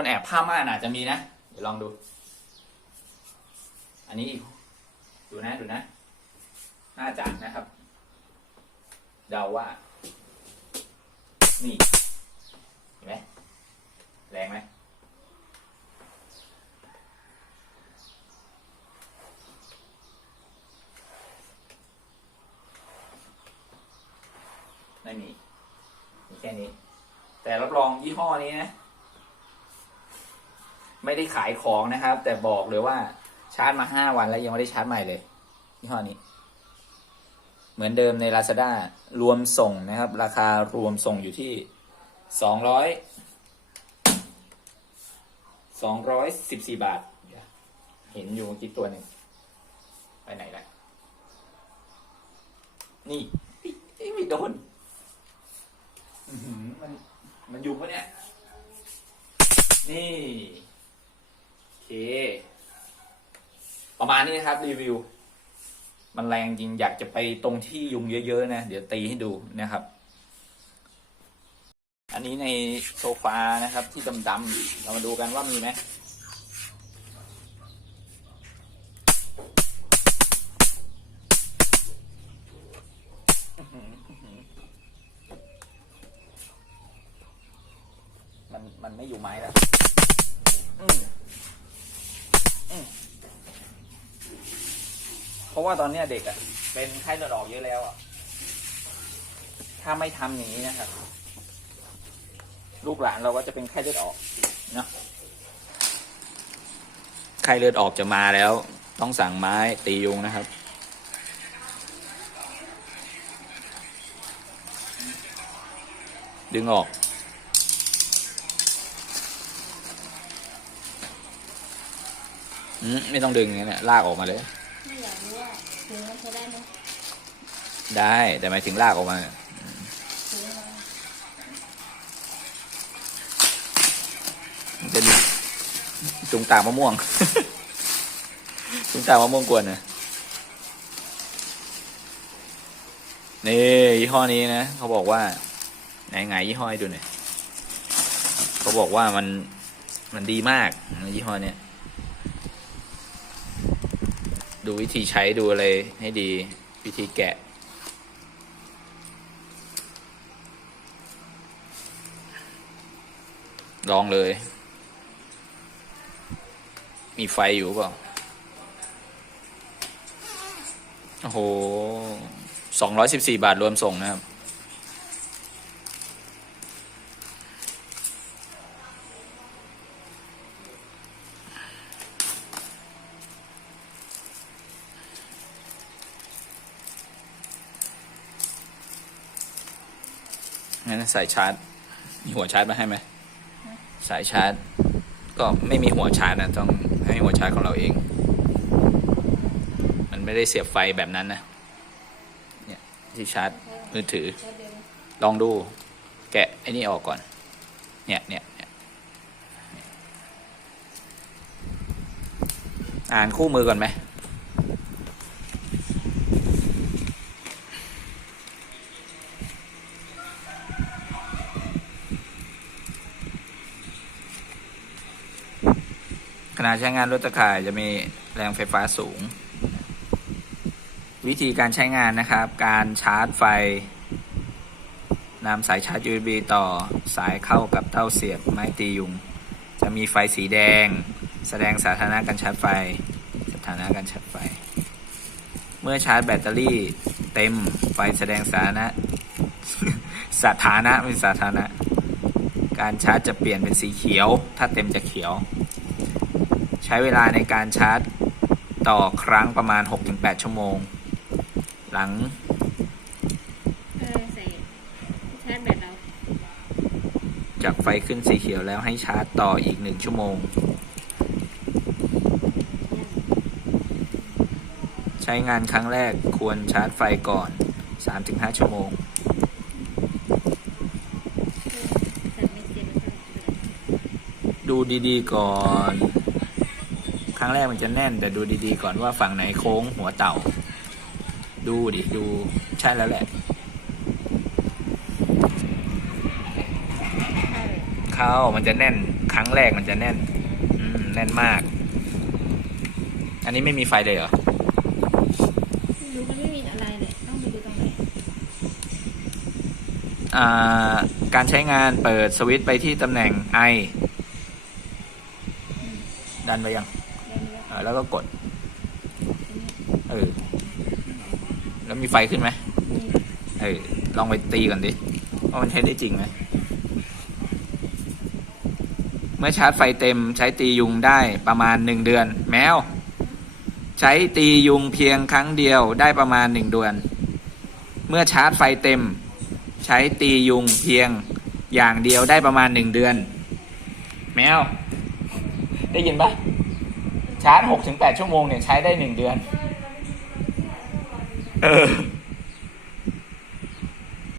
นแอบผ้าม่านอาจจะมีนะ เดี๋ยวลองดู อันนี้อีก ดูนะดูนะ น่าจะนะครับ เดาว่า นี่ เห็นไหมแรงไหมไม่มีมีแค่นี้ แต่รับรองยี่ห้อนี้นะ ไม่ได้ขายของนะครับ แต่บอกเลยว่าชาร์จมาห้าวันแล้วยังไม่ได้ชาร์จใหม่เลยยี่ห้อนี้ เหมือนเดิมใน Lazada รวมส่งนะครับ ราคารวมส่งอยู่ที่สองร้อยสองร้อยสิบสี่บาท เห็นอยู่เมื่อกี้ตัวหนึ่งไปไหนละนี่ไม่โดนมันมันอยู่ปะเนี่ยนี่ ประมาณนี้นะครับ รีวิว มันแรงจริงอยากจะไปตรงที่ยุงเยอะๆนะ เดี๋ยวตีให้ดูนะครับ อันนี้ในโซฟานะครับ ที่ดำๆเรามาดูกันว่ามีไหมมันมันไม่อยู่ไม้แล้วอืมอืม เพราะว่าตอนเนี้ยเด็กอะเป็นไข้เลือดออกเยอะแล้วอะถ้าไม่ทำอย่างนี้นะครับ ลูกหลานเราก็จะเป็นไข้เลือดออกเนาะไข้เลือดออกจะมาแล้ว ต้องสั่งไม้ตียุงนะครับ ดึงออก อืมไม่ต้องดึงอย่างนี้นแหละลากออกมาเลย ไม่อยากรู้ว่าถึงมันใช้ได้ไหม ได้แต่หมายถึงลากออกมาเป็นจุงตามะม่วงจุงตามะม่วงกวนนะนี่ยี่ห้อนี้นะเขาบอกว่า ไหนไงยี่ห้อให้ดูหน่อยเขาบอกว่ามันมันดีมากยี่ห้อเนี้ยดูวิธีใช้ดูอะไรให้ดี วิธีแกะ ลองเลย มีไฟอยู่เปล่า โอ้โหสองร้อยสิบสี่บาทรวมส่งนะครับ งั้นใส่ชาร์จ มีหัวชาร์จมาให้ไหม สายชาร์จ ก็ไม่มีหัวชาร์จนะต้องให้หัวชาร์จของเราเอง มันไม่ได้เสียบไฟแบบนั้นนะเนี่ยที่ชาร์จมือถือ ลองดู แกะไอ้นี่ออกก่อน เนี่ยเนี่ยเนี่ยอ่านคู่มือก่อนไหม ณะใช้งานรถตะข่ายจะมีแรงไฟฟ้าสูง วิธีการใช้งานนะครับ การชาร์จไฟนำสายชาร์จ USB ต่อสายเข้ากับเต้าเสียบไม้ตียุง จะมีไฟสีแดง แสดงสถานะการชาร์จไฟ สถานะการชาร์จไฟ เมื่อชาร์จแบตเตอรี่เต็มไฟแสดงสถานะสถานะไม่สถานะ การชาร์จจะเปลี่ยนเป็นสีเขียว ถ้าเต็มจะเขียว ใช้เวลาในการชาร์จต่อครั้งประมาณ 6-8 ชั่วโมง หลังเออใส่ชาร์จแบตเราจากไฟขึ้นสีเขียวแล้วให้ชาร์จต่ออีกหนึ่งชั่วโมง ใช้งานครั้งแรกควรชาร์จไฟก่อน 3-5 ชั่วโมงใส่ไม่เสียบไม่ใช่ดูดีๆก่อนค รั้งแรกมันจะแน่นแต่ดูดีๆ ก่อนว่าฝั่งไหนโค้งหัวเต่า ดูดิดูใช่แล้วแหละใช่เข้ามันจะแน่น ครั้งแรกมันจะแน่น อืมแน่นมาก อันนี้ไม่มีไฟเลยเหรอไม่รู้มันไม่มีอะไรเลยต้องไปดูตรงไหนอ่าการใช้งานเปิดสวิตช์ไปที่ตำแหน่ง I ดันไปยังเดี๋ยวนี้เออ แล้วก็กด เออ แล้วมีไฟขึ้นไหมเออ ลองไปตีก่อนดิ ว่ามันใช้ได้จริงไหม เมื่อชาร์จไฟเต็มใช้ตียุงได้ประมาณหนึ่งเดือน แมว ใช้ตียุงเพียงครั้งเดียวได้ประมาณหนึ่งเดือน เมื่อชาร์จไฟเต็ม ใช้ตียุงเพียงอย่างเดียวได้ประมาณหนึ่งเดือน แมว ได้ยินปะ ชาร์จหกถึงแปดชั่วโมงเนี่ยใช้ได้หนึ่งเดือน เออ